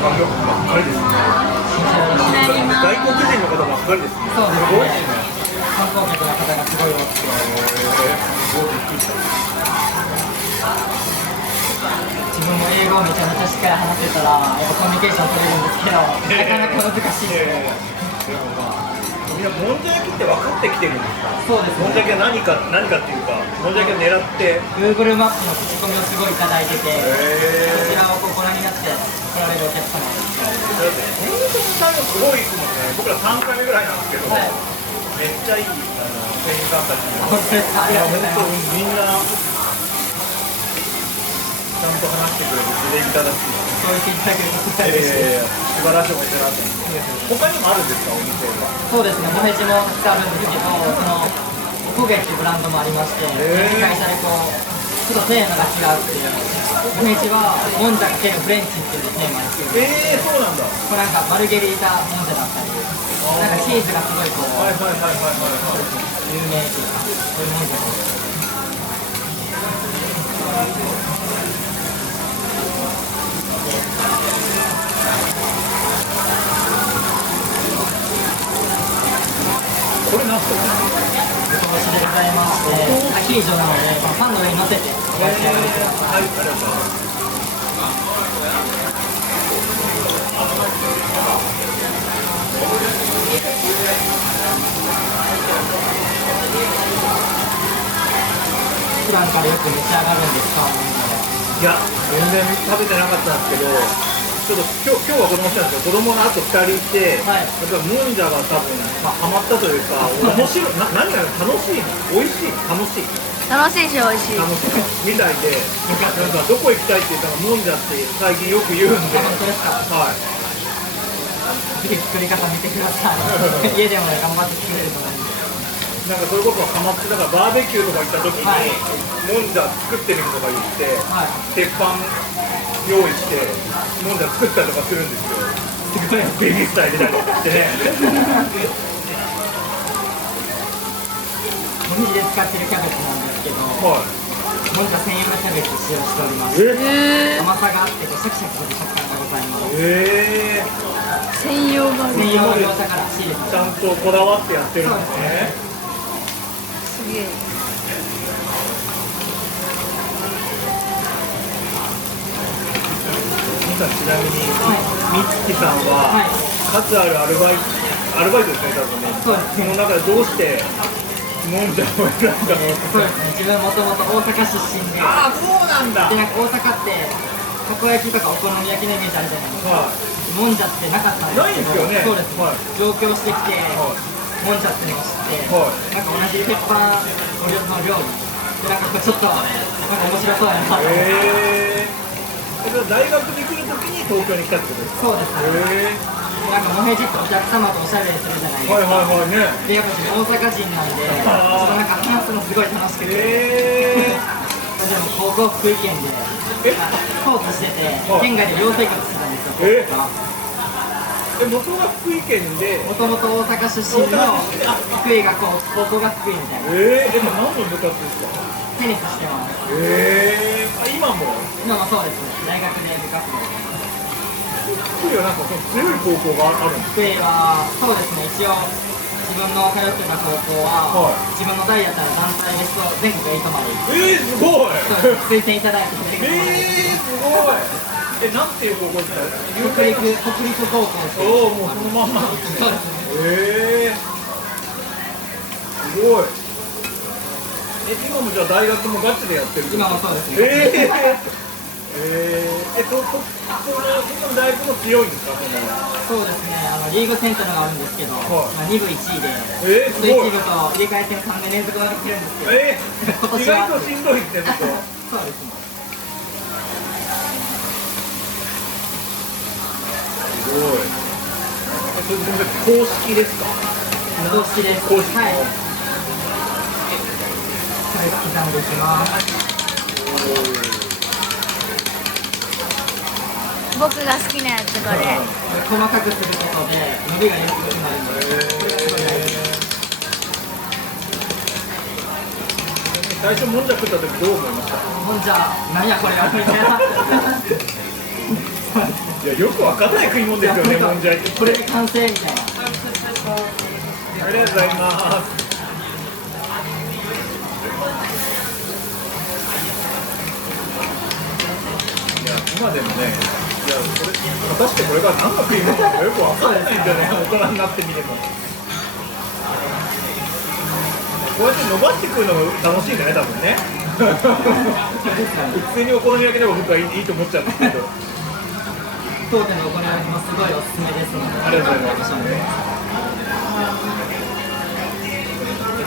ばっかりですね。外国人の方ばっかりですね。そうですね。すごいですね。観光客の方がすごい多くて。すごいびっくりした。自分も英語をめちゃめちゃしっかり話せたら、やっぱコミュニケーション取れるんですけど、なかなか難しいですね。でもまあ、みんなもんじゃ焼きって分かってきてるんですか？そうですね。もんじゃ焼きは何かっていうか、もんじゃ焼きを狙って。Google マップの口コミをすごいいただいてて、そちらをご覧になって来られるお客様です。だって店員さんがすごいですもんね。僕ら3回目ぐらいなんですけど、はい、めっちゃいい店員さんたちも。本当ですか？ありがとうございます。みんなちゃんと話してくれる礼儀正しい。そう言っていただけると素素晴らしいお店だと思う。他にもあるんですか、お店は？そうですね、モヘジもたくさんあるんですけど、そのおこげっていうブランドもありまして、会社でこうちょっとテーマが違うっていう。モヘジはもんじゃかけるフレンチっていうテーマですけど、そうなんだ。これなんかマルゲリータもんじゃだったり、なんかチーズがすごいこう有名っていうか、そういうもんじゃです。これなんすか？おしでございまして、アヒージョなので、パンの上に乗せてお召し上がりください。はい、ありがとうございます。普段からよく召し上がるんですか？いや、全然食べてなかったんですけど、ちょっと今日は子供したんですけど、子供のあと2人いて、はい、やっぱりもんじゃが多分、ハマったというか、面白い、何が楽しいの、美味しい、楽しい。楽しいし美味しい。楽しいみたいで、なんかどこ行きたいって言ったらもんじゃって最近よく言うんで、本当ですか？はい。ぜひ作り方見てください。家でも頑張って作れると思うんで。なんかそれこそハマってだからバーベキューとか行った時に、はい、もんじゃ作ってみるとか言って、はい、鉄板用意してもんじゃ作ったりとかするんですよ。すごいベビースタイルみたいにしてね。お水で使ってるキャベツなんですけど、はい。もんじゃ専用のキャベツを使用しております。甘さがあってシャキシャキする食感がございます。専用がある。専用の業者から仕入れてちゃんとこだわってやってるんですね。すげえ。ちなみに、みつきさんは、数あるアルバイトですね、多分ね。そうです。その中でどうしてもんじゃを選んだ？そうですね、自分もともと大阪出身で、ああ、そうなんだ。でなんか大阪ってたこ焼きとかお好み焼きのイメージあるじゃないですか。はもんじゃってなかったんですけど、ないんですよね。そうです、はい、上京してきて、はい、もんじゃっていうのを知って、はい、なんか同じ鉄板の料理で、なんかちょっとなんか面白そうやなと思って。大学に来るときに東京に来たってことですか？そうです。なんかモヘジってお客様とおしゃべりするじゃないですか。はいはいはいね。でやっぱ自分大阪人なんで、ちょっとなんか話すのすごい楽しくて。でも高校福井県でスポーツしてて、県外で寮生活してたんですよ。元が福井県で、もともと大阪出身の福井が高校が福井みたいな。何の部活ですか？テニスしてます。今も？今もそうです。大学で部活動。福井はなんか強い高校があるんですか？福井はそうですね、一応自分の通ってた高校は、自分の代やったら団体ベスト全国8まで行って、すごい！推薦いただいてすごい！なんていう高校ですか？北陸高校です。もうそのまんまなんですね。そうですね。すごい。今もじゃあ大学もガチでやってる？今もそうですね。その大学も強いんですか？そうですね、リーグ戦っていうのがあるんですけど、2部1位で、すごい。1部と入れ替え戦3年連続でやってるんですけど、今意年は外としんどいってこと？そうですね。すごい。それ公式ですか？公式です。公式。はい。これ刻んでいきます。僕が好きなやつこれ。細かくすることで伸びが良くなるので、これがすごい大事です。最初もんじゃ食った時どう思いました？もんじゃ、なんやこれはみたいな。いや、よくわかんない食い物ですよね、もんじゃいって。これで完成みたいな。ありがとうございます。いや、今でもね、いや、これ、果たしてこれが何の食い物なのかよくわかんないんだよね、大人になってみても。こうやって伸ばしてくるのが楽しいんだね、多分ね。普通にお好み焼きでも僕はいいと思っちゃうんですけど。当店のお好み焼きもすごいおすすめですので。ありがとうございます。ち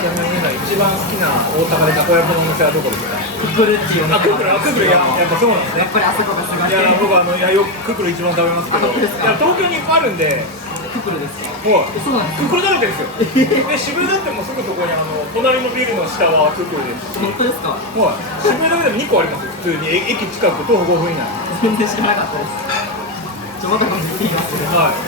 なみに一番好きな大阪でたこ焼きのお店はどこですか？ククルっていうお店ククル、やっぱそうなんですね。やっぱりあそこがすごい。いや、僕よくククル一番食べますけど、いや東京にいっぱいあるんで。ククルですか？もう、そうなんですククル食べてるんですよ。で、渋谷だってもうすぐそこに隣のビルの下はククルです。本当ですか？もう渋谷だけでも2個ありますよ。普通に駅近く徒歩5分以内。全然知らなかったです。また今度行ってみます。はい。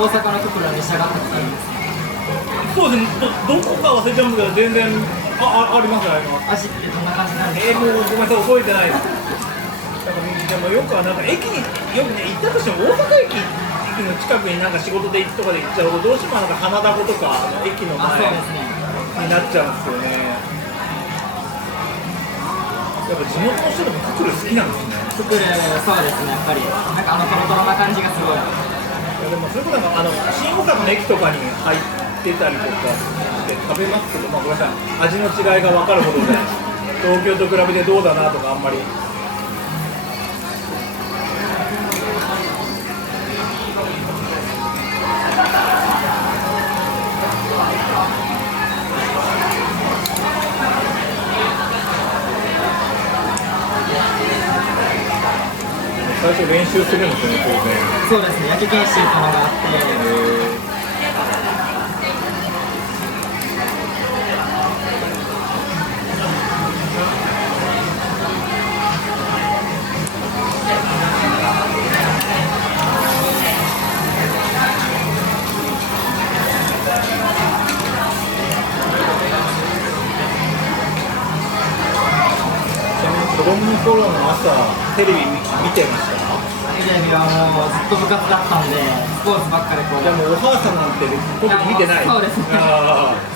大阪のククルは召し上がったことあるんですか？そうですね。どこか忘れちゃうんですけど全然ありますあります。味ってどんな感じなんですか？もうごめんなさい覚えてないです。でもよくなんか駅によくね行ったとしても大阪駅の近くになんか仕事で行くとかで行っちゃうとどうしてもなんか花田子とか駅の前になっちゃうんですよね。やっぱ地元の人でもククル好きなんですね。ククルそうですねやっぱりなんかトロトロな感じがすごい。いやでもそれこそなんか新大阪の駅とかに入ってたりとかして食べますけど、まあごめんなさい味の違いが分かるほどで東京と比べてどうだなとかあんまり。最初練習するんですよね、当然。そうですね、焼き研修っていうのがあって。子供の頃の朝、テレビ見てました？テレビはもうずっと部活だったんで、スポーツばっかりこう。じゃあもうお母さんなんて特に見てない？そうですね。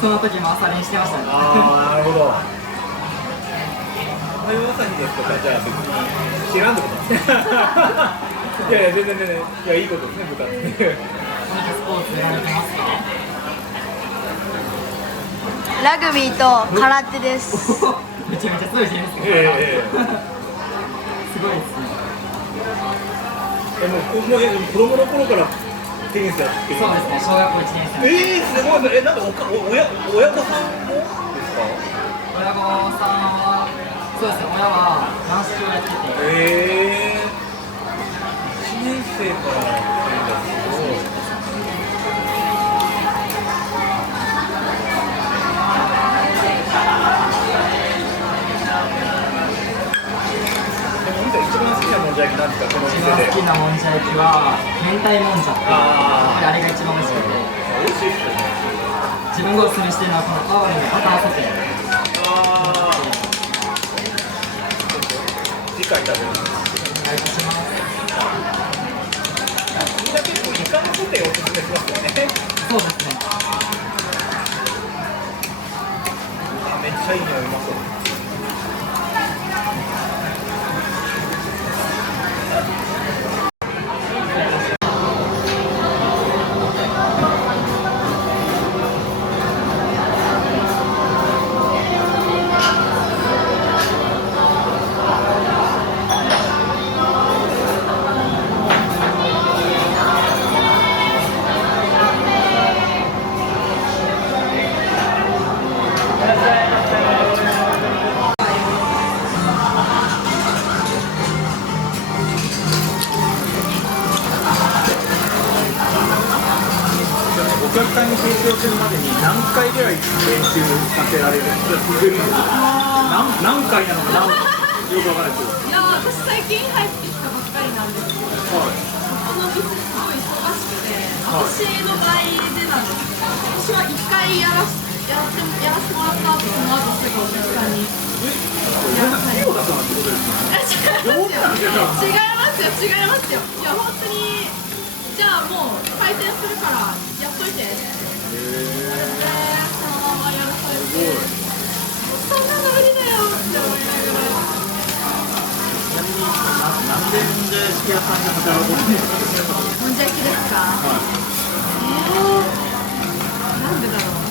その時も朝練してましたね。なるほど。おはよう朝にですとか、じゃあ別に知らんってこといやいや、全然。いや、いいことですね、部活。何かスポーツやられてますか？ラグビーと空手です。めちゃめちゃ強いじゃないですか。すごいですね。もう子供の頃からテニスやってる。そうですね、小学校1年生。すごい。なんか親御さんもですか？親御さんは、そうですね、親は軟式をやってて。1年生からやってるんだけど。一番好きなもんじゃ焼きなんですか、この店で。一番好きなもんじゃ焼きは明太もんじゃって、あれが一番美味しくて。美味しいですよね。自分がおすすめしてるのはこのアワビのバターソテー。次回食べます。お願いします。みんな結構イカのソテーをおすすめしますよね。そうですね。めっちゃいい匂い、うまそう。お客さんに提供するまでに何回ぐらい練習させられるんですか？何回なのかよくわからないですけど。いや私最近入ってきたばっかりなんですけど、この店すごい忙しくて、私の場合でなんですけど、私は1回やらせてもらった後、その後すぐお客さんに手を出さないってことですか？違いますよ。違いま違いますよ。いや、本当に、じゃあもう回転するからやっといて。そのままやらされて、そんなの無理だよって思いながら。ちなみに何でもんじゃ焼き屋さんで働こうと思ったんですか？もんじゃ焼きですか？なんでだろう。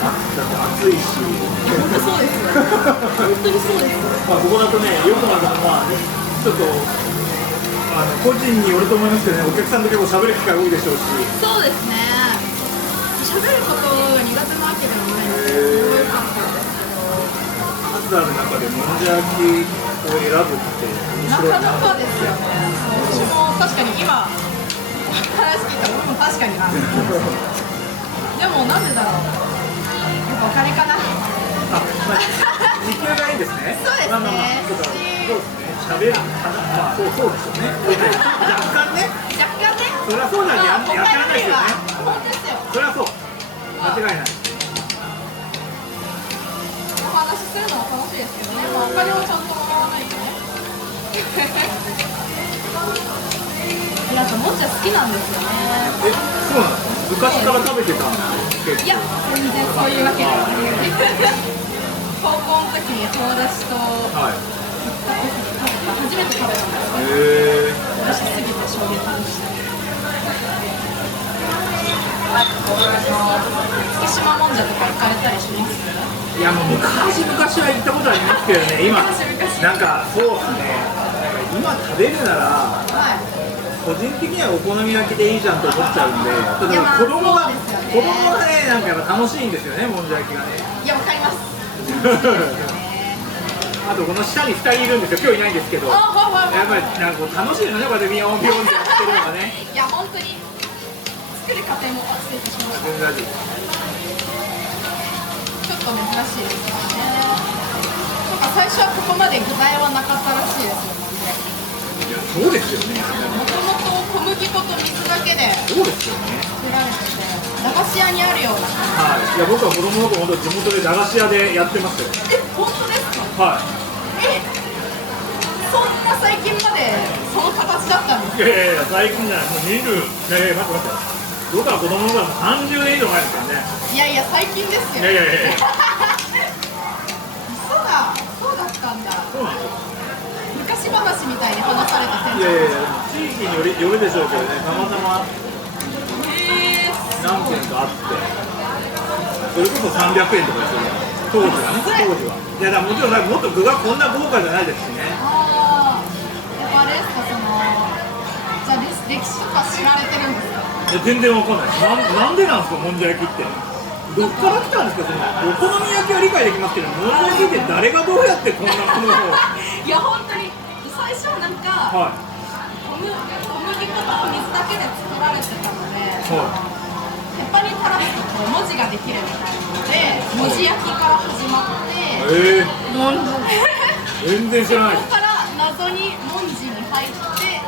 だって暑いし、本当そうですよ。本当にそうですよ。まあここだとね、よくあるのは、ちょっと個人によると思いますけどね、お客さんと結構喋る機会多いでしょうし。そうですね。喋ることが苦手なわけでもないので、すごい良かったですけど。数ある中でもんじゃ焼きを選ぶって面な白いな。かなかですよね。私も確かに今話聞いたら、僕も確かにな。でもなんでだろう。やっぱお金かな。まあ、時給がいいですね。そうですね。まあまあまあそうですね。喋る、まあそうですよね。若干ね。若干ね。そりゃそうなんでやらないですよね。本当ですよ。そりゃそう。間違いない。お話しするのは楽しいですけどね。まあお金をちゃんともらわないとね。いや、もんじゃ好きなんですよね。そうなんですか。昔から食べてたんですけど。いや、全然そういうわけではない。高校の時に友達とはい。初めて食べたんですけど、へ美味しすぎて衝撃でした。月島もんじゃとか行かれたりします？いやもう昔は行ったことありますけどね。今なんかそうですね。今食べるならはい。個人的にはお好み焼きでいいじゃんと思っちゃうんで、例えば子供がねなんかやっぱ楽しいんですよね、もんじゃ焼きがね。いや、わかります。あとこの下に2人いるんですよ。今日いないんですけど。やっあ、ぱりなんかこう楽しいのね、こうやってビヨンビヨンってやってるのがね。いや、本当に作る過程も失礼しました。全然大丈夫。ちょっと珍しいですよね。なんか最初はここまで具材はなかったらしいですよ、もんじゃ焼き。いやそうですよね。もともと小麦粉と水だけでそうですよね。作られてて、駄菓子屋にあるような。はい。いや僕は子供の頃本当地元で駄菓子屋でやってますよ。本当ですか？はい。そんな最近までその形だったんですか？いやいやいや最近じゃない。もう20、いやいや待って待って。僕は子供の頃30年以上前ですからね。いやいや、最近ですよ。いやいやいやいやそうだ、そうだったんだ。そうなんですよ。昔話みたいに話された店いやい長。や地域によるでしょうけどね、たまたま何件かあって、それこそ300円とかですよね、当時はね、当時は。いやだからもちろんもっと具がこんな豪華じゃないですしね。ああ、やっぱあれですか、じゃあ歴史とか知られてるんですか？いや全然わかんないです。なんでなんですか、もんじゃ焼きって。どっから来たんですか、そのお好み焼きは理解できますけど、もんじゃ焼きって誰がどうやってこんなものを。いや、本当に最初はなんか、はい小麦粉と水だけで作られてたので、は鉄板に垂らすとこう文字ができるみたいなので、文字焼きから始まって、い。全然知らないです。そこから謎に文字に入って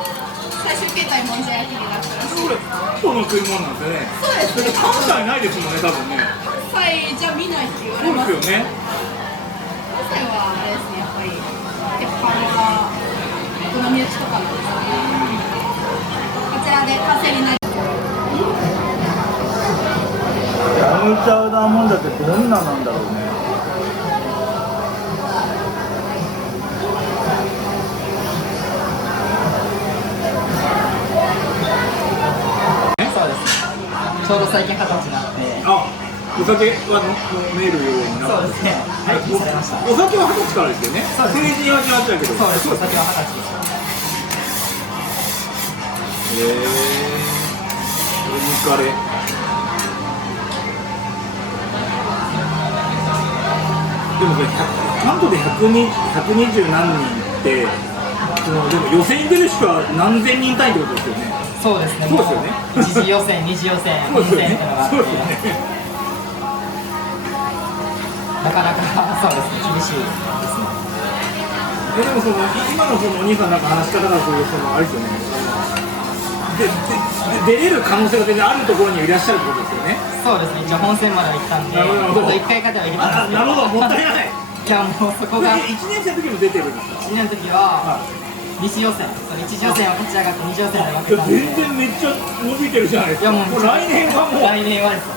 最終形態もんじゃ焼きになったらしい。これこの食い物なんですよね。そうですね。関西ないですもんね、多分ね。関西じゃ見ないって言わそれます。うですよね。関西はあれですね、やっぱり鉄板がお好み焼きとかなんですね。こちらで完成になります。ヤムチャウダーもんじゃってどんななんだろうね。そうです。ちょうど最近20歳になって。あ、お酒は飲めるようになった。そうですね。解禁されました。お酒は20歳からですよね。そうです成人は決まっちゃうけど。そうです。お酒は20歳です。お肉あれ。でもこれ関東で120何人ってでも予選に出る人は何千人単位ってことですよね。そうですね。そうですよね。一次予選、二次予選、本戦っていうのがあって、そうですよね。なかなかそうですね、厳しいですね。でも今のそのお兄さんなんか話し方がそういうあれですよね。出れる可能性が全然あるところにいらっしゃるってことですよね。そうですね、一応本戦までは行ったんで、あと1回勝てばいけたんですけど。なるほど、もったいない。いや、もうそこが1年生の時も出てるんですか。1年の時は、2次予選、そう1次予選を勝ち上がって2次予選で負けたんで、全然めっちゃ伸びてるじゃないですか。いやもう来年はもう。来年はです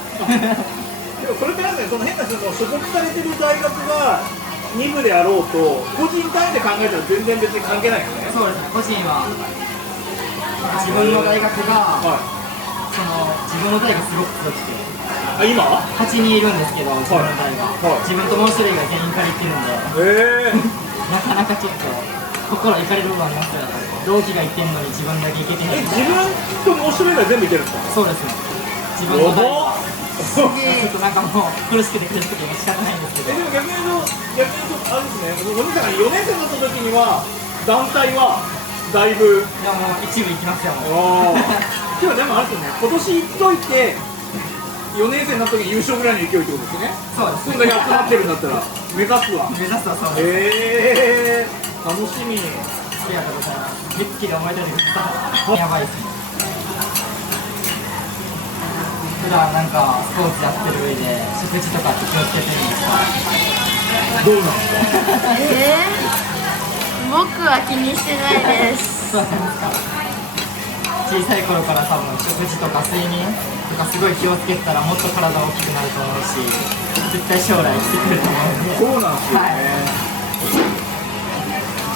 でもそれってなんかその変な人の所属されてる大学が2部であろうと個人単位で考えたら全然別に関係ないよね。そうですね、個人は自分の大学が、はその自分の代がすごく強くて、い。あ、今？ 8人いるんですけど、自分の代が、はい自分ともう一人が全員借りてるんで、なかなかちょっと心いかれる部分ありますよ、やっぱり同期が行ってんのに自分だけ行けてない。自分ともう一人が全部いてるんですか？そうですね、自分の代やばがちょっとなんかもう苦しくて苦しくて仕方ないんですけど、でも逆に言うとあれですね、お兄さんが4年生になった時には団体はだいぶいやもう一部行きますよ、ああでもあれですよね、今年行っといて4年生になった時に優勝ぐらいの勢いってことですね。そうですそんだけ集まってるんだったら目指すわ。目指すはそうです、楽しみ。ありがとうございます。ミッキーで思い出てください。やばいですね。普段なんかスポーツやってる上で食事とかって気をつけてるんですか？どうなんですか？僕は気にしてないですそうなんですか。小さい頃から多分食事とか睡眠とかすごい気をつけてたらもっと体大きくなると思うし、絶対将来生きてくると思うんで。そうなんですよね、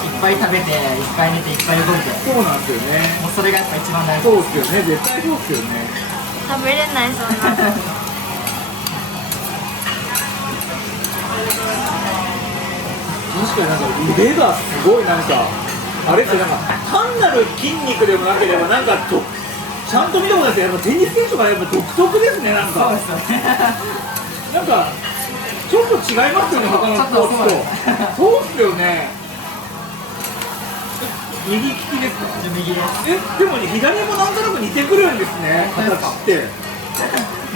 いっぱい食べて、いっぱい寝て、いっぱい動いて、そうなんですよね。もうそれがやっぱ一番大事そうですよね、絶対そうですよね。食べれないそんな確かになんか腕がすごいなんかあれってなんか単なる筋肉でもなければなんかちゃんと見たことないですけど、やっぱテニス選手がやっぱ独特ですね、なんかそうですよね。なんかちょっと違いますよね、他のスポーツと。そうっすよね。右利きですか？右です。でもね、左もなんとなく似てくるんですね、形って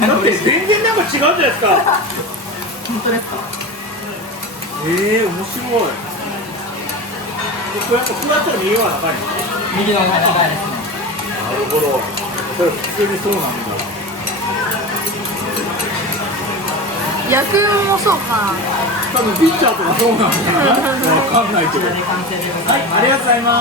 だって全然なんか違うじゃないですか。本当ですか？面白い。これやっぱこうやったら右は長いの？右の方が長いですね。なるほど。それ普通にそうなんだ。野球もそうかな多分ピッチャーとかそうなんだな。わかんないけど。こちらで完成でございます。ありがとうございます。